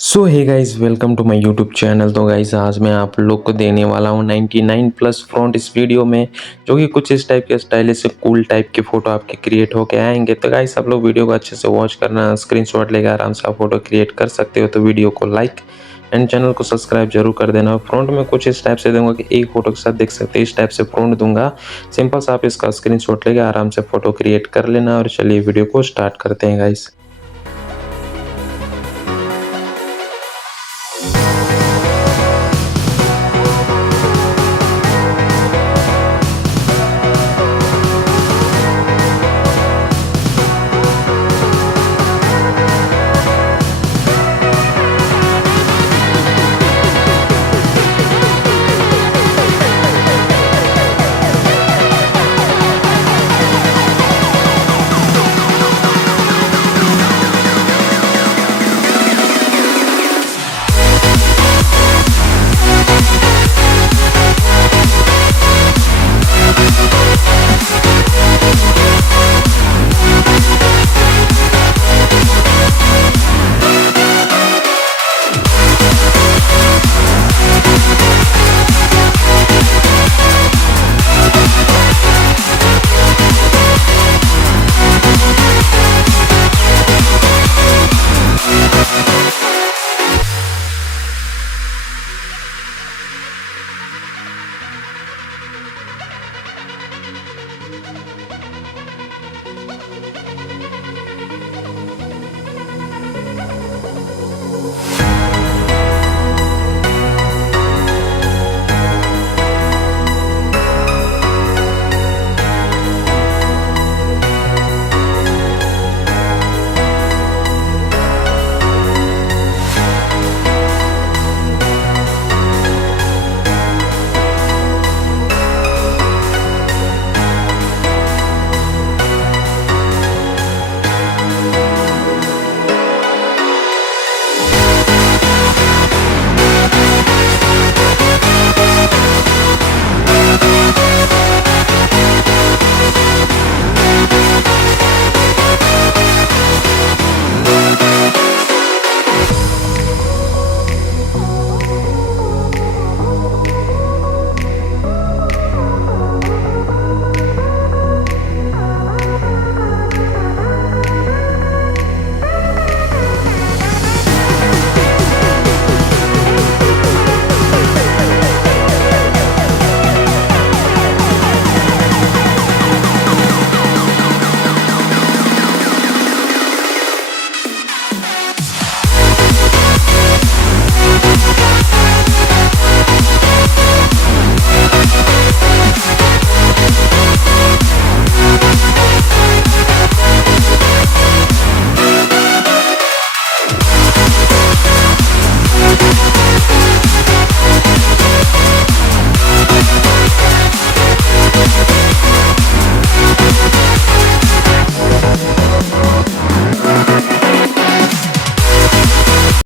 So hey guys, welcome to my YouTube channel. तो guys, आज मैं आप लोग को देने वाला हूँ 99 प्लस फ्रॉन्ट इस वीडियो में, जो कि कुछ इस टाइप के स्टाइलिश से कूल टाइप की फ़ोटो आपके क्रिएट होके आएंगे। तो गाइस, आप लोग वीडियो को अच्छे से वॉच करना, स्क्रीनशॉट लेकर आराम से आप फोटो क्रिएट कर सकते हो। तो वीडियो को लाइक एंड चैनल को सब्सक्राइब जरूर कर देना। फ्रंट में कुछ इस टाइप से दूंगा कि एक फोटो के साथ देख सकते हैं, इस टाइप से फ्रंट दूंगा। सिंपल सा आप इसका स्क्रीनशॉट लेकर आराम से फोटो क्रिएट कर लेना। और चलिए वीडियो को स्टार्ट करते हैं गाइस।